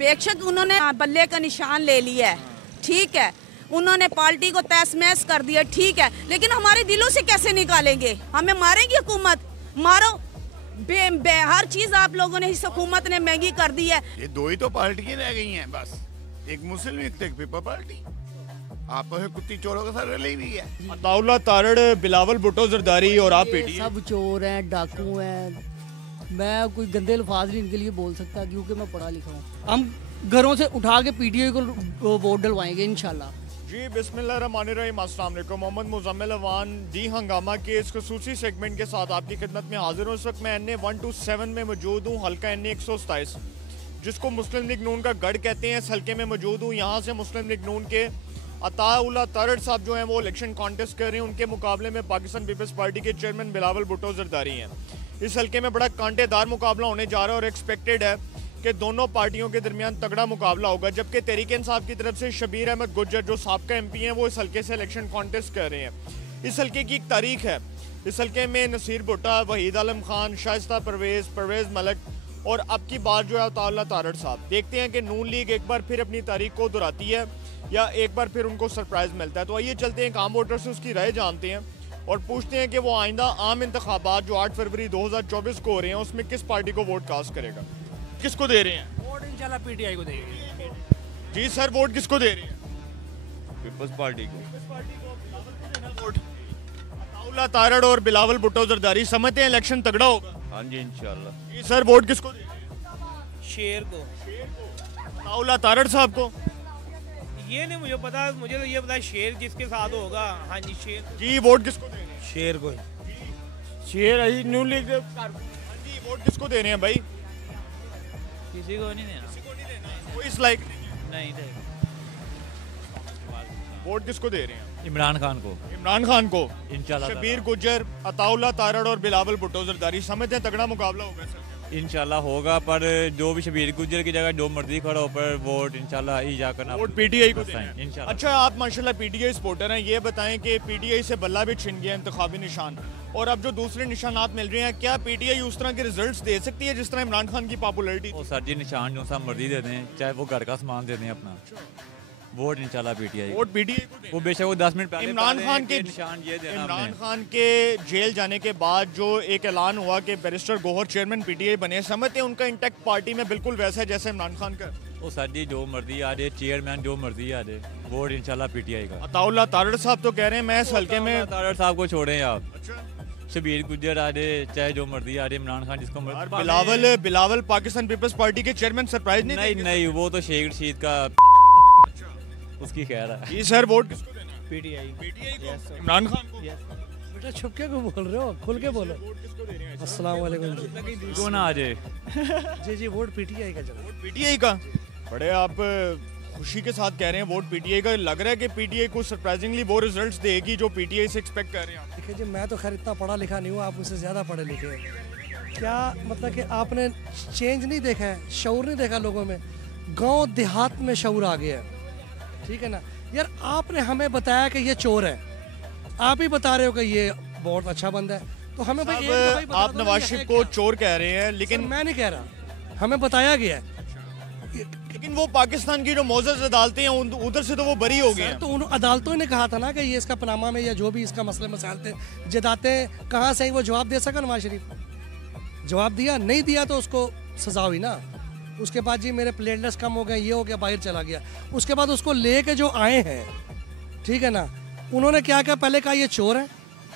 बेशक उन्होंने बल्ले का निशान ले लिया है, ठीक है, उन्होंने पार्टी को तहस महस कर दिया, ठीक है, लेकिन हमारे दिलों से कैसे निकालेंगे? हमें मारेगी हुकूमत? मारो, हर चीज आप लोगों ने, इस हुकूमत ने महंगी कर दी है। ये दो ही तो पार्टियां रह गई हैं बस, एक मुस्लिम एक पीपल पार्टी। आप कुत्ती चोरों के साथ रली हुई है। अताउल्लाह तारड़, बिलावल भुट्टो जरदारी और आप पीटीआई। सब चोर हैं, डाकू हैं। मैं कोई गंदे अल्फाज नहीं इनके लिए बोल सकता क्योंकि मैं पढ़ा लिखा हूँ। हम घरों से उठा के पीटीआई को वोट डलवाएंगे इंशाल्लाह। जी बिस्मिल्लाहिर्रहमानिर्रहीम, अस्सलाम वालेकुम। मोहम्मद मुज़म्मिल अवान दी हंगामा के इस खुसूसी सेगमेंट के साथ आपकी खिदमत में हाजिर हूँ। इस वक्त मैं NA 127 में मौजूद हूँ, हल्का NA 127 जिसको मुस्लिम लीग नून का गढ़ कहते हैं। इस हल्के में मौजूद हूँ। यहाँ से मुस्लिम लीग नून के अताउल्लाह तारड़ साहब जो हैं वो इलेक्शन कॉन्टेस्ट कर रहे हैं। उनके मुकाबले में पाकिस्तान पीपल्स पार्टी के चेयरमैन बिलावल भुट्टो जरदारी हैं। इस हल्के में बड़ा कांटेदार मुकाबला होने जा रहा है और एक्सपेक्टेड है कि दोनों पार्टियों के दरमियान तगड़ा मुकाबला होगा। जबकि तहरीक इंसाफ की तरफ से शबीर अहमद गुज्जर जो साबका MP हैं वो इस हल्के से इलेक्शन कॉन्टेस्ट कर रहे हैं। इस हल्के की एक तारीख है। इस हल्के में नसीर भुट्टा, वहीद आलम खान, शाइस्ता परवेज़ मलिक और अब की बार जो है अताउल्लाह तारड़ साहब। देखते हैं कि नून लीग एक बार फिर अपनी तारीख को दोहराती है या एक बार फिर उनको सरप्राइज मिलता है। तो आइए चलते हैं, आम वोटर से उसकी राय जानते हैं और पूछते हैं कि वो आइंदा आम इंतखाबात जो 8 फरवरी 2024 को हो रहे हैं उसमें किस पार्टी को वोट कास्ट करेगा, किसको दे रहे हैं वोट? इंशाल्लाह पीटीआई को देंगे। जी सर, वोट किसको दे रहे हैं? पीपल्स पार्टी को। वोट अताउल्लाह तारड़ और बिलावल भुट्टो जरदारी समझते हैं इलेक्शन तगड़ा होगा। हाँ जी इंशाल्लाह। जी सर, वोट किसको दे रहे हैं? शेर को। अताउल्लाह तारड़ साहब को? ये नहीं मुझे पता, मुझे तो ये पता है शेर जिसके साथ होगा। हाँ जी शेर। जी वोट किसको दे रहे हैं? शेर को। शेर न्यू लीग। हाँ जी, वोट किसको दे रहे हैं भाई? किसी को नहीं देना। कोई इस लाइक नहीं देगा। वोट किसको दे रहे हैं? इमरान खान को। इमरान खान को इंशाल्लाह। शबीर गुज्जर, अताउल्लाह तारड़ और बिलावल भुट्टो जरदारी समझते हैं तगड़ा मुकाबला होगा सर? इंशाल्लाह होगा, पर जो भी शबीर गुज्जर की जगह जो मर्जी खड़ा हो, पर वोट इंशाल्लाह ही जाकर वोट पीटीआई को देना है इंशाल्लाह। अच्छा, आप माशाल्लाह पीटीआई सपोर्टर हैं, ये बताएं कि पीटीआई से बल्ला भी छिन गया इंतखाबी निशान और अब जो दूसरे निशानात मिल रहे हैं, क्या पीटीआई उस तरह के रिजल्ट्स दे सकती है जिस तरह इमरान खान की पॉपुलैरिटी? वो सर जी निशान जो सा मर्जी दे दें, चाहे वो घर का सामान दे दें अपना, वोट इंशाल्लाह पीटीआई। वोट पीटीआई को दें। वो बेशक वो 10 मिनट पहले इमरान खान के निशान ये देना। इमरान खान के जेल जाने के बाद जो एक ऐलान हुआ कि बैरिस्टर गौहर चेयरमैन पीटीआई बने, समझते हैं उनका इंटैक्ट पार्टी में बिल्कुल वैसा है जैसे इमरान खान का? वो सर जी जो मर्जी आ जाए, चेयरमैन जो मर्जी आ जाए, वोट इंशाल्लाह पीटीआई का। अताउल्लाह तारड़ साहब तो कह रहे हैं मैं इस हल्के में। तारड़ साहब को छोड़ें आप, शबीर गुज्जर आ जाए, चाहे जो मर्जी आ जाए, इमरान खान जिसको मर्जी। बिलावल पाकिस्तान पीपल्स पार्टी के चेयरमैन सरप्राइज नहीं, वो तो शेख रशीद का उसकी खैर है। जी सर, वोट किसको देना है? पीटीआई। पीटीआई को? इमरान खान को? बेटा छुपके को बोल रहे हो, खुल के बोलो। अस्सलाम वालेकुम जी। क्यों ना आ जाए? जी वोट पीटीआई का जनाब। वोट पीटीआई का? बड़े आप खुशी के साथ कह रहे हैं वोट पीटीआई का। लग रहा है कि पीटीआई को सरप्राइजिंगली वो रिजल्ट्स देगी जो पीटीआई से एक्सपेक्ट कर रहे हैं। देखिए जी, मैं तो खैर इतना पढ़ा लिखा नहीं हूँ, आप मुझसे ज़्यादा पढ़े लिखे हैं। क्या मतलब कि आपने चेंज नहीं देखा है, शऊर नहीं देखा लोगों में? गांव देहात में शऊर आ गया है, ठीक है ना यार। आपने हमें बताया कि ये चोर है, आप ही बता रहे हो कि ये बहुत अच्छा बंदा है, तो हमें भाई आप नवाज शरीफ को चोर कह रहे हैं, लेकिन मैं नहीं कह रहा, हमें बताया गया है। लेकिन वो पाकिस्तान की जो मौजूद अदालतें हैं उधर से तो वो बरी हो गए हैं। तो उन अदालतों ने कहा था ना कि ये इसका पनामा में या जो भी इसका मसले मसाइल थे, जदाते कहाँ से वो जवाब दे सका नवाज शरीफ? जवाब दिया नहीं दिया तो उसको सजा हुई ना। उसके बाद जी मेरे प्लेटलेट्स कम हो गए, ये हो गया, बाहर चला गया। उसके बाद उसको ले के जो आए हैं, ठीक है ना, उन्होंने क्या कहा? पहले कहा ये चोर है,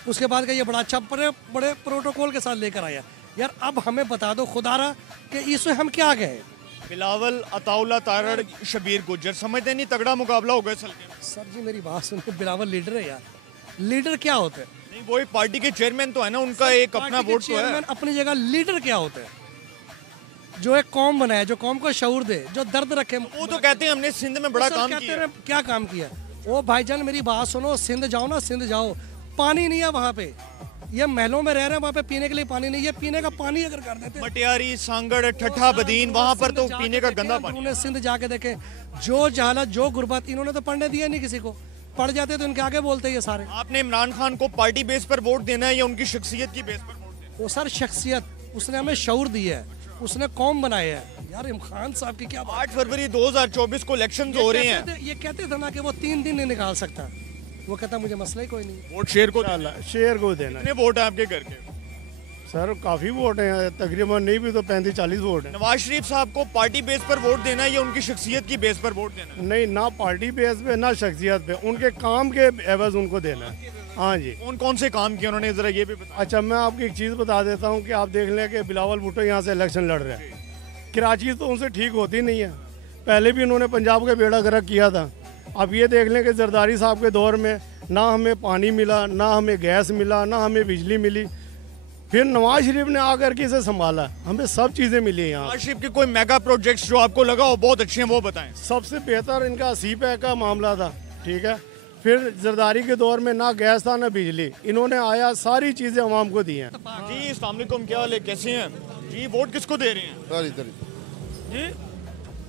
उसके बाद कहा ये बड़ा अच्छा बड़े प्रोटोकॉल के साथ लेकर आया। यार अब हमें बता दो खुदारा कि इसमें हम क्या गए? बिलावल, अताउल्लाह तारड़, शबीर गुज्जर, समझते नहीं तगड़ा मुकाबला होगा इस हल्के में? सर जी मेरी बात सुनिए, बिलावल लीडर है यार। लीडर क्या होता है? नहीं, वो एक पार्टी के चेयरमैन तो है ना, उनका एक अपना वोट तो है। अपनी जगह लीडर क्या होता है? जो एक कौम बनाए, जो कौम को शऊर दे, जो दर्द रखे। वो तो कहते हैं हमने सिंध में बड़ा काम किया। क्या काम किया? ओ भाईजान मेरी बात सुनो, सिंध जाओ ना, सिंध जाओ, पानी नहीं है वहाँ पे। ये महलों में रह रहे हैं, वहाँ पे पीने के लिए पानी नहीं है। पीने का पानी अगर कर देते, मटियारी, सांगड़, ठट्ठा, बदीन, वहाँ पर तो पीने का गंदा पानी। उन्होंने सिंध जाके देखे, जो जहालत, जो गुर्बत, इन्होंने तो पढ़ने दिया नहीं किसी को। पढ़ जाते तो इनके आगे बोलते ये सारे। आपने इमरान खान को पार्टी बेस पर वोट देना है या उनकी शख्सियत की बेस पर वोट देना है? वो सर शख्सियत, उसने हमें शऊर दिया है, उसने कौम बनाया है। यार इमरान साहब की क्या बात 8 फरवरी 2024 को इलेक्शन हो रहे हैं। ये कहते थे ना कि वो 3 दिन नहीं निकाल सकता, वो कहता मुझे मसला ही कोई नहीं। वोट शेर को शेयर को देना। कितने वोट है आपके घर के? सर काफ़ी वोट हैं, तकरीबन नहीं भी तो 35-40 वोट हैं। नवाज शरीफ साहब को पार्टी बेस पर वोट देना है या उनकी शख्सियत की बेस पर वोट देना है? नहीं, ना पार्टी बेस पे ना शख्सियत पे, उनके काम के एवज उनको देना है। हाँ जी। कौन कौन से काम किए उन्होंने, जरा ये भी बताया। अच्छा, मैं आपको एक चीज़ बता देता हूँ कि आप देख लें कि बिलावल भुट्टो यहाँ से इलेक्शन लड़ रहे हैं। कराची तो उनसे ठीक होती नहीं है, पहले भी उन्होंने पंजाब का बेड़ा गर्क किया था। अब ये देख लें कि जरदारी साहब के दौर में ना हमें पानी मिला, ना हमें गैस मिला, ना हमें बिजली मिली, फिर नवाज शरीफ ने आकर के इसे संभाला, हमें सब चीज़ें मिली हैं यहाँ। नवाज शरीफ के कोई मेगा प्रोजेक्ट्स जो आपको लगा हो बहुत अच्छे हैं वो बताएं। सबसे बेहतर इनका सीपैक का मामला था, ठीक है। फिर जरदारी के दौर में ना गैस था ना बिजली, इन्होंने आया सारी चीज़ें अवाम को दी हैं। जी अस्सलाम वालेकुम, क्या हाल है, कैसे हैं जी? वोट किसको दे रहे हैं जी?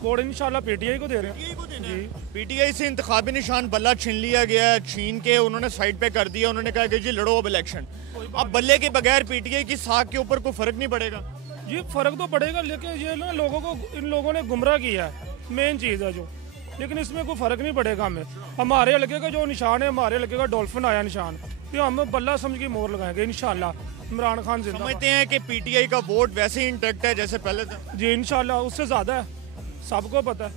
वोट इंशाल्लाह पीटीआई को दे रहे हैं। पीटीआई से इंतखाबी निशान बल्ला छीन लिया गया है, छीन के उन्होंने साइड पे कर दिया। उन्होंने कहा कि जी लड़ो अब इलेक्शन। अब बल्ले के बगैर पीटीआई की साख के ऊपर कोई फर्क नहीं पड़ेगा? जी फर्क तो पड़ेगा, लेकिन ये ना लोगों को, इन लोगों ने गुमराह किया है, मेन चीज़ है जो। लेकिन इसमें कोई फर्क नहीं पड़ेगा हमें। हमारे हल्के का जो निशान है, हमारे हल्के का डॉल्फिन आया निशान, ये हम बल्ला समझ के मोहर लगाएंगे इंशाल्लाह। इमरान खान जिंदाबाद। समझते हैं कि पीटीआई का वोट वैसे ही इंटैक्ट है जैसे पहले था? जी इंशाल्लाह, उससे ज़्यादा है, सबको पता है,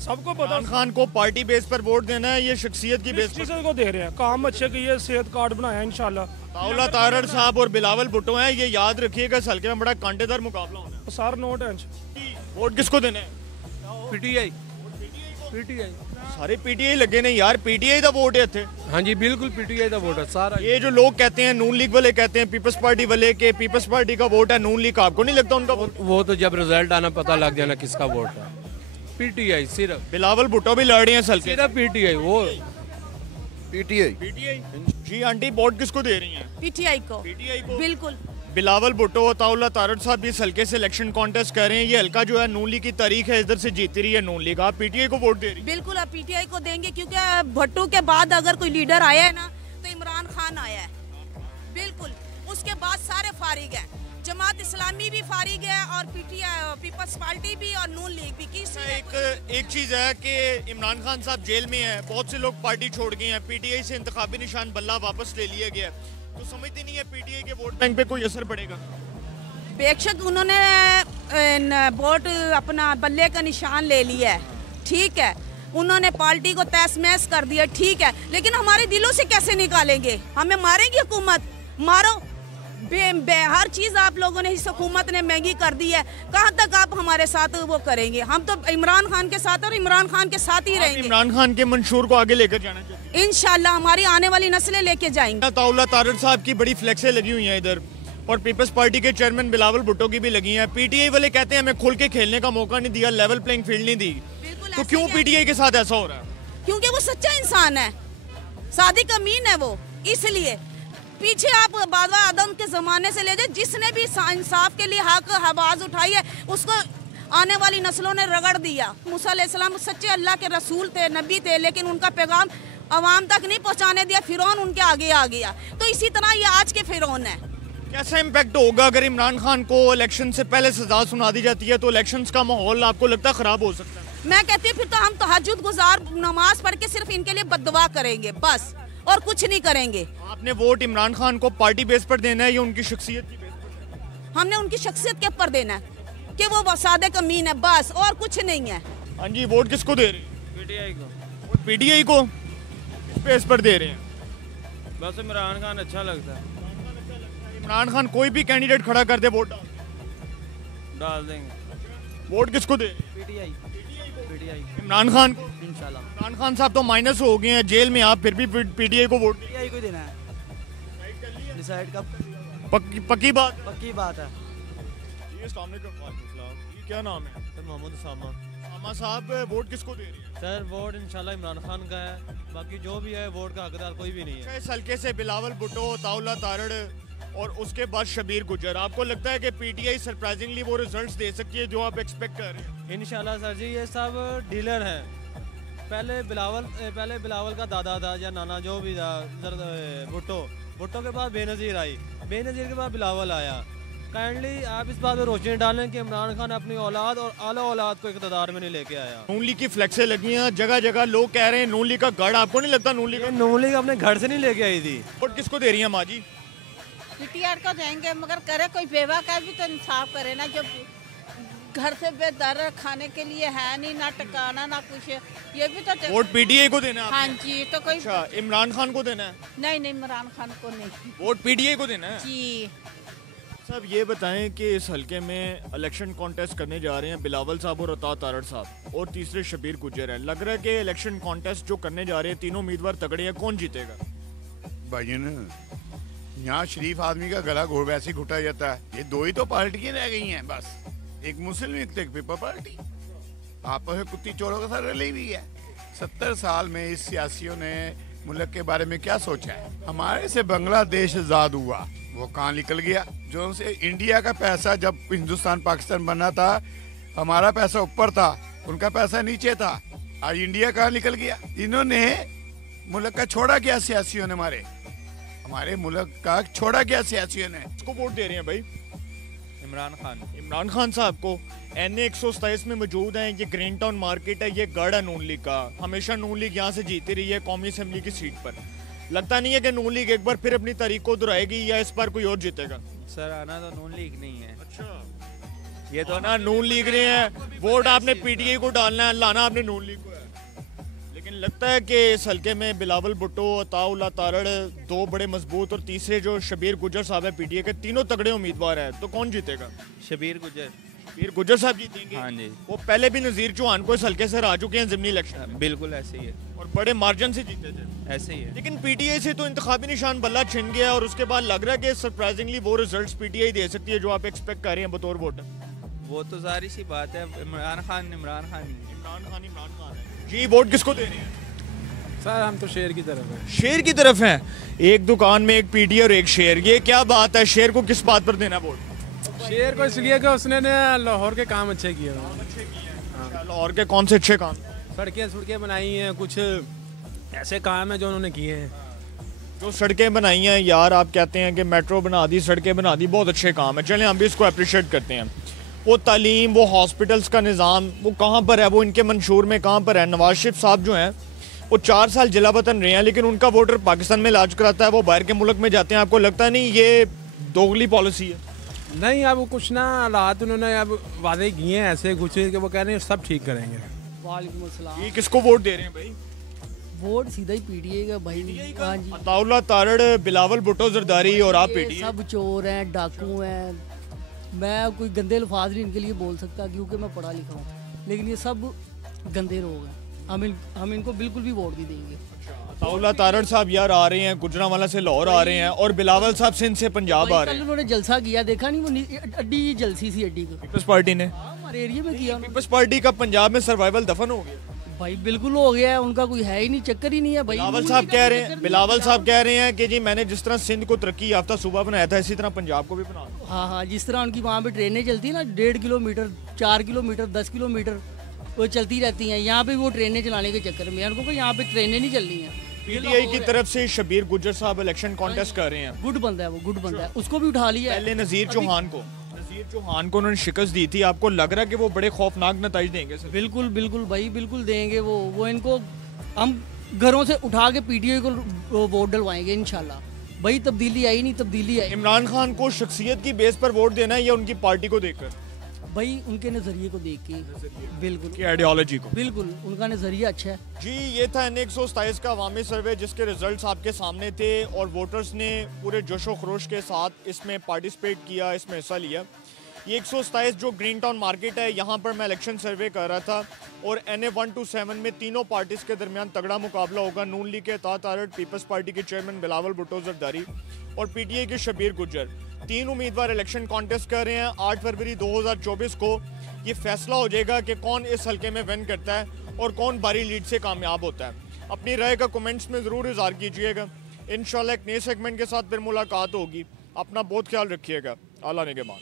सबको पता। इमरान खान को पार्टी बेस पर वोट देना है, ये शख्सियत की बेस पर को दे रहे हैं, काम अच्छे किए, सेहत कार्ड बनाया इंशाल्लाह। ताउला तारड़ साहब और बिलावल भुट्टो हैं, ये याद रखिएगा, इस हल्के में बड़ा कांटेदार मुकाबला होना है। Sir no tension. वोट किसको देना है? पीटीआई। सारे पीटीआई लगे ने यार, पीटीआई का वोट है थे। हाँ जी बिल्कुल पीटीआई का वोट है सारा। ये जो लोग कहते हैं नून लीग वाले कहते हैं पीपल्स पार्टी वाले के पीपल्स पार्टी का वोट है नून लीग का, आपको नहीं लगता उनका वोट? वो तो जब रिजल्ट आना पता लग जाना किसका वोट है। पीटीआई सिर्फ। बिलावल भुट्टो भी लड़ रहे हैं सल सिर्फ पीटीआई। वो पीटीआई। जी आंटी, वोट किसको दे रही हैं? पीटीआई को। पीटीआई को बिल्कुल। बिलावल भुट्टो और ताउला तारड़ साहब इस हल्के से इलेक्शन कॉन्टेस्ट कर रहे हैं। ये हल्का जो है नून लीग की तारीख है, इधर से जीती रही है नून लीग। आप पीटीआई को वोट दे रही हैं? बिल्कुल, आप पीटीआई को देंगे, क्योंकि भट्टू के बाद अगर कोई लीडर आया है ना तो इमरान खान आया है। बिल्कुल, उसके बाद सारे फारिग हैं, जमात इस्लामी भी फारिग है और पीटीआई पीपल्स पार्टी भी और नून लीग भी। एक चीज है कि इमरान खान साहब जेल में है, बहुत से लोग पार्टी छोड़ गए हैं, पीटीआई से इंतखाबी निशान बल्ला वापस ले लिया गया, तो समझते नहीं है पीटीआई के वोट बैंक पे कोई असर पड़ेगा? बेशक उन्होंने वोट अपना बल्ले का निशान ले लिया है, ठीक है, उन्होंने पार्टी को तहस महस कर दिया, ठीक है, लेकिन हमारे दिलों से कैसे निकालेंगे? हमें मारेगी हुकूमत? मारो, हर चीज़ आप लोगों ने, इस हुकूमत ने महंगी कर दी है, कहाँ तक आप हमारे साथ वो करेंगे? हम तो इमरान खान के साथ और इमरान खान के साथ ही रहेंगे। इमरान खान के मंशूर को आगे लेकर जाना चाहिए इंशाल्लाह, हमारी आने वाली नस्लें लेके जाएंगे। ताउला तारड़ साहब की बड़ी फ्लेक्सें लगी हुई हैं इधर, और पीपल्स पार्टी के चेयरमैन बिलावल भुट्टो की भी लगी हैं। पीटीआई वाले कहते हैं हमें खुल के खेलने का मौका नहीं दिया, लेवल प्लेइंग फील्ड नहीं दी, तो क्यों पीटीआई के साथ ऐसा हो रहा है? क्योंकि वो सच्चा इंसान है, सादिक अमीन है वो, इसलिए। पीछे आप बाबा आदम के ज़माने से ले जाए, जिसने भी इंसाफ के लिए हक आवाज़ उठाई है उसको आने वाली नस्लों ने रगड़ दिया। मूसा अलैहिस्सलाम सच्चे अल्लाह के रसूल थे, नबी थे, लेकिन उनका पैगाम अवाम तक नहीं पहुंचाने दिया, फिरौन उनके आगे आ गया। तो इसी तरह ये आज के फिरौन है। कैसा इम्पैक्ट होगा अगर इमरान खान को इलेक्शन से पहले सजा सुना दी जाती है? तो इलेक्शंस का माहौल आपको लगता है खराब हो सकता है? मैं कहती हूँ फिर तो हम तहज्जुद गुजार नमाज पढ़ के सिर्फ इनके लिए बद्दुआ करेंगे बस, और कुछ नहीं करेंगे। आपने वोट इमरान खान को पार्टी बेस पर देना है या उनकी शख्सियत की बेस पर? हमने उनकी शख्सियत के ऊपर देना है कि वो सादिक अमीन है, बस, और कुछ नहीं है। हाँ जी, वोट किसको दे रहे हैं? पीटीआई को। वोट पीटीआई को किस बेस पर दे रहे हैं? बस इमरान खान अच्छा लगता है। इमरान खान कोई भी कैंडिडेट खड़ा कर दे वोट डाल देंगे। वोट किसको दे? पीटीआई। इमरान खान को? इंशाल्लाह। इमरान खान साहब तो माइनस हो गए हैं जेल में, आप फिर भी पीटीआई को वोट? पीटीआई को देना है। डिसाइड कब? पक्की बात? पक्की बात है। ये क्या नाम है? सर मोहम्मद उसामा। उसामा साहब, वोट किसको दे रही है? सर वोट इंशाल्लाह इमरान खान का है, बाकी जो भी है वोट का हकदार कोई भी नहीं है। इस हल्के से बिलावल भुट्टो, ताउला तारड़ और उसके बाद शबीर गुजर, आपको लगता है कि पीटीआई सरप्राइजिंगली वो रिजल्ट्स दे सकती है जो आप एक्सपेक्ट कर रहे हैं? इंशाल्लाह सर जी, ये सब डीलर हैं। पहले बिलावल का दादा था या नाना जो भी था, भुट्टो के बाद बेनज़ीर आई, बेनज़ीर के बाद बिलावल आया, काइंडली आप इस बात पर रोशनी डालें कि इमरान खान अपनी औलाद और आला औलाद को इक़्तिदार में नहीं लेके आया। नून लीग की फ्लेक्सें लगी हैं जगह जगह, लोग कह रहे हैं नून लीग का गढ़। आपको नहीं लगता नून लीग अपने घर से नहीं लेके आई थी? वोट किसको दे रही है माँ जी? पीटीआर को देंगे, मगर करे कोई बेवा का भी तो इंसाफ करे ना, जो घर से बेदर खाने के लिए है नहीं, ना टकाना ना कुछ, ये भी तो वोट पीटीआई को देना है? हाँ जी। तो कोई अच्छा, इमरान खान को देना है? नहीं, इमरान खान को नहीं, वोट पीटीआई को देना है जी। साहब ये बताएं कि इस हलके में इलेक्शन कॉन्टेस्ट करने जा रहे हैं बिलावल साहब और अता तारड़ साहब, और तीसरे शबीर गुज्जर हैं। लग रहा है कि इलेक्शन कॉन्टेस्ट जो करने जा रहे हैं तीनों उम्मीदवार तगड़े हैं, कौन जीतेगा? भाईजान, यहाँ शरीफ आदमी का गला घोड़ वैसे ही घुटा जाता है। ये दो ही तो पार्टियां रह गई हैं बस, एक मुस्लिम लीग, एक पीपल पार्टी। आपस में कुत्ती चोरों के साथ रली हुई है। 70 साल में इस सियासियों ने मुल्क के बारे में क्या सोचा है? हमारे से बांग्लादेश आजाद हुआ, वो कहाँ निकल गया? जो से इंडिया का पैसा, जब हिंदुस्तान पाकिस्तान बना था, हमारा पैसा ऊपर था, उनका पैसा नीचे था। आज इंडिया कहाँ निकल गया? इन्होंने मुल्क का छोड़ा क्या सियासियों ने? हमारे मुल्क का छोड़ा क्या सियासियों ने? इसको वोट दे रहे हैं भाई? इमरान खान साहब को। NA 127 में मौजूद हैं। ये ग्रीन टाउन मार्केट है, ये गढ़ है नून लीग का। हमेशा नून लीग यहाँ से जीती रही है कौमी असेंबली की सीट पर। लगता नहीं है कि नून लीग एक बार फिर अपनी तारीख को दोहराएगी या इस बार कोई और जीतेगा? सर आना तो नून लीग नहीं है। अच्छा, ये तो ना नून लीग रहे हैं, वोट आपने पीटीआई को डालना है, लाना आपने नून लीग को है। लेकिन लगता है कि इस हल्के में बिलावल भुट्टो, अताउल्लाह तारड़ दो बड़े मजबूत, और तीसरे जो शबीर गुज्जर साहब है पीटीआई के, तीनों तगड़े उम्मीदवार हैं। तो कौन जीतेगा? शबीर गुज्जर साहब जीतेंगे। हाँ जी। वो पहले भी नज़ीर चौहान को इस हल्के से हरा चुके हैं ज़िमनी इलेक्शन। बिल्कुल ऐसे ही है, और बड़े मार्जिन से जीते थे। ऐसे ही है। लेकिन पीटीआई से तो इंतखाबी निशान बल्ला छिन गया, और उसके बाद लग रहा है कि सरप्राइजिंगली वो रिजल्ट्स पीटीआई दे सकती है जो आप एक्सपेक्ट कर रहे हैं बतौर वोटर। वो तो जाहिर सी बात है, इमरान खान है जी। वोट किसको दे रहे हैं? सर हम तो शेर की तरफ हैं। शेर की तरफ हैं। एक दुकान में एक पीटीआई और एक शेर, ये क्या बात है? शेर को किस बात पर देना वोट? शेर को इसलिए कि उसने लाहौर के काम अच्छे किए। लाहौर के कौन से अच्छे काम? सड़कें बनाई हैं, कुछ ऐसे काम है जो उन्होंने किए हैं। जो सड़कें बनाई हैं यार, आप कहते हैं कि मेट्रो बना दी, सड़कें बना दी, बहुत अच्छे काम है, चलें हम भी इसको अप्रिशिएट करते हैं। वो तालीम, वो हॉस्पिटल्स का निज़ाम, वो कहाँ पर है? वो इनके मंशूर में कहाँ पर है? नवाज शरीफ साहब जो हैं वो 4 साल जिला वतन रहे हैं, लेकिन उनका वोटर पाकिस्तान में इलाज कराता है, वो बाहर के मुल्क में जाते हैं। आपको लगता नहीं ये दोगली पॉलिसी है? नहीं, अब कुछ ना हालात उन्होंने अब वादे किए हैं ऐसे कुछ कि वो कह रहे हैं सब ठीक करेंगे। वालेकुम अस्सलाम। ये किसको वोट दे रहे हैं भाई? वोट सीधा ही पीटीआई का भाई। हाँ जी। अताउल्लाह तारड़, बिलावल भुट्टो जरदारी और आप पीटीआई। सब चोर हैं, डाकू हैं। मैं कोई गंदे अल्फाज नहीं इनके लिए बोल सकता क्योंकि मैं पढ़ा लिखा हूँ, लेकिन ये सब गंदे लोग हैं। हम इनको बिल्कुल भी वोट नहीं देंगे। अताउल्लाह तारड़ साहब यार आ रहे हैं, गुजरांवाला से लाहौर आ रहे हैं, और बिलावल साहब सिंध से पंजाब आ रहे हैं। उन्होंने जलसा किया, देखा नहीं? वो अड्डी जलसी सी अड्डी को पीपल्स पार्टी ने हमारे एरिया में किया। पीपल्स पार्टी का पंजाब में सर्वाइवल दफन हो गया भाई, बिल्कुल हो गया है। उनका कोई है ही नहीं, चक्कर ही नहीं है भाई। बिलावल साहब कह रहे हैं कि जी मैंने जिस तरह सिंध को तरक्की याफ्ता सूबा बनाया था, इसी तरह पंजाब को भी बना दो। हाँ, जिस तरह उनकी वहाँ पे ट्रेनें चलती है ना, 1.5 किलोमीटर, 4 किलोमीटर, 10 किलोमीटर वो चलती रहती हैं। यहाँ पे वो ट्रेनें चलाने के चक्कर में उनको यहाँ पे ट्रेनें नहीं चल रही हैं। पीटीआई की तरफ से शबीर गुज्जर साहब इलेक्शन कॉन्टेस्ट कर रहे हैं। गुड बंदा है वो, गुड बंदा है, उसको भी उठा लिया। पहले नज़ीर चौहान को उन्होंने शिकस्त दी थी। आपको लग रहा है कि वो बड़े खौफनाक नतीजे देंगे? सर बिल्कुल भाई, बिल्कुल देंगे वो इनको हम घरों से उठा के पीटीआई को वोट डलवाएंगे इंशाल्लाह। भाई तब्दीली आई नहीं, तब्दीली आई। इमरान खान को शख्सियत की बेस पर वोट देना है या उनकी पार्टी को देखकर? भाई उनके नज़रिए को देख के, बिल्कुल की आइडियोलॉजी को, बिल्कुल उनका नज़रिया अच्छा है जी। ये था NA 127 का अवामी सर्वे, जिसके रिजल्ट्स आपके सामने थे, और वोटर्स ने पूरे जोशो खरोश के साथ इसमें पार्टिसिपेट किया, इसमें हिस्सा लिया। ये 127 जो ग्रीन टाउन मार्केट है, यहाँ पर मैं इलेक्शन सर्वे कर रहा था, और NA 127 में तीनों पार्टीज के दरमियान तगड़ा मुकाबला होगा। नून लीग के अता तारड़, पीपल्स पार्टी के चेयरमैन बिलावल भुट्टो जरदारी, और पीटीआई के शबीर गुज्जर। 3 उम्मीदवार इलेक्शन कॉन्टेस्ट कर रहे हैं। 8 फरवरी 2024 को ये फैसला हो जाएगा कि कौन इस हल्के में विन करता है और कौन भारी लीड से कामयाब होता है। अपनी राय का कमेंट्स में ज़रूर इज़हार कीजिएगा। इंशाल्लाह एक नए सेगमेंट के साथ फिर मुलाकात होगी। अपना बहुत ख्याल रखिएगा। आला निगहबान।